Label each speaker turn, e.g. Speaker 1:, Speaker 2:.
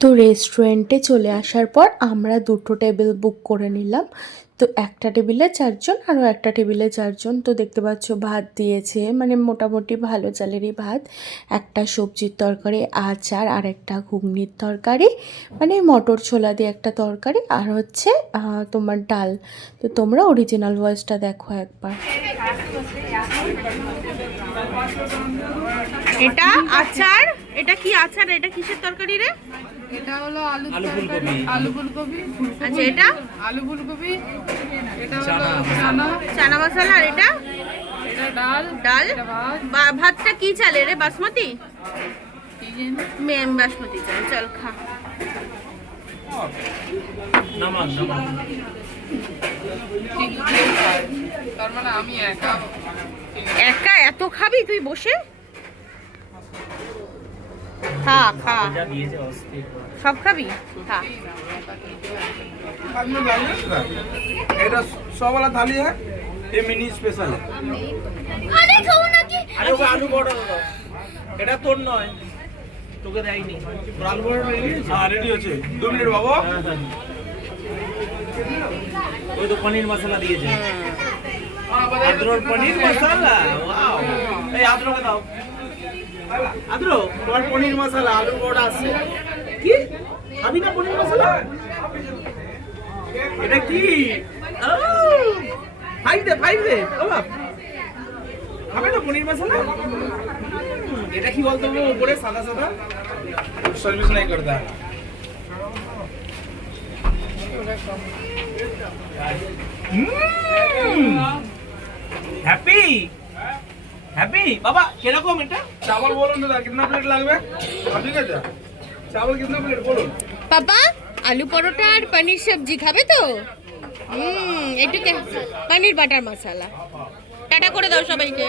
Speaker 1: তো রেস্টুরেন্টে চলে আসার পর আমরা দুটো টেবিল বুক করে নিলাম। তো একটা টেবিলে চারজন আরও একটা টেবিলে চারজন। তো দেখতে পাচ্ছ ভাত দিয়েছে মানে মোটামুটি ভালো চালেরই ভাত। একটা সবজির তরকারি, আচার আর একটা ঘুগনির তরকারি মানে মটর ছোলা দিয়ে একটা তরকারি আর হচ্ছে তোমার ডাল। তো তোমরা অরিজিনাল ভয়েসটা দেখো একবার।
Speaker 2: এটা আচার? এটা কি আচার? এটা কিসের তরকারি রে?
Speaker 3: এটা হলো আলু তরকারি আলু ফুলকপি
Speaker 2: আচ্ছা এটা?
Speaker 3: আলু ফুলকপি এটা হলো চানা
Speaker 2: চানা। মশলা আর এটা?
Speaker 3: এটা ডাল।
Speaker 2: ডাল? ভাতটা কি চালে রে বাসমতি?
Speaker 3: কি
Speaker 2: মেম বাসমতি চাল চল খা।
Speaker 4: নামান নামান।
Speaker 3: তার মানে আমি একা।
Speaker 2: একা এত খাবি তুই বসে? খা খা
Speaker 4: যা দিয়েছে অস্থির
Speaker 2: সব খাবি খা
Speaker 5: बाद में लाइए ना এটা সौ वाला थाली है ये मिनी स्पेशल है
Speaker 4: আরে ওকে আলু বড় দাও এটা তোর নয় তোকে দেয়নি তোর আলু বড় রেডি আছে
Speaker 5: हाँ रेडी আছে দু মিনিট বাবু
Speaker 4: হ্যাঁ, হ্যাঁ। ওই তো পনির মশলা দিয়েছে আদ্রর পনির মশলা ওয়াও এই আদ্রকে দাও আদ্র তোমার পনির মশলা আলু বড়া আছে। কি? আমি না পনির মশলা? এটা কি? ফাইন দে ফাইন দে বাবা। খাবে না পনির মশলা? এটা কি বলতো উপরে সাদা সাদা?
Speaker 5: সার্ভিস নাই করতা
Speaker 4: হ্যাপি বাবা কীরকম এটা?
Speaker 5: বলুন দাদা প্লেট লাগবে? ঠিক আছে? প্লেট
Speaker 2: বলুন। আলু পরোটা আর পনির সবজি খাবে তো? হুম একটু পনির বাটার মশলা। টাটা করে দাও সবাইকে।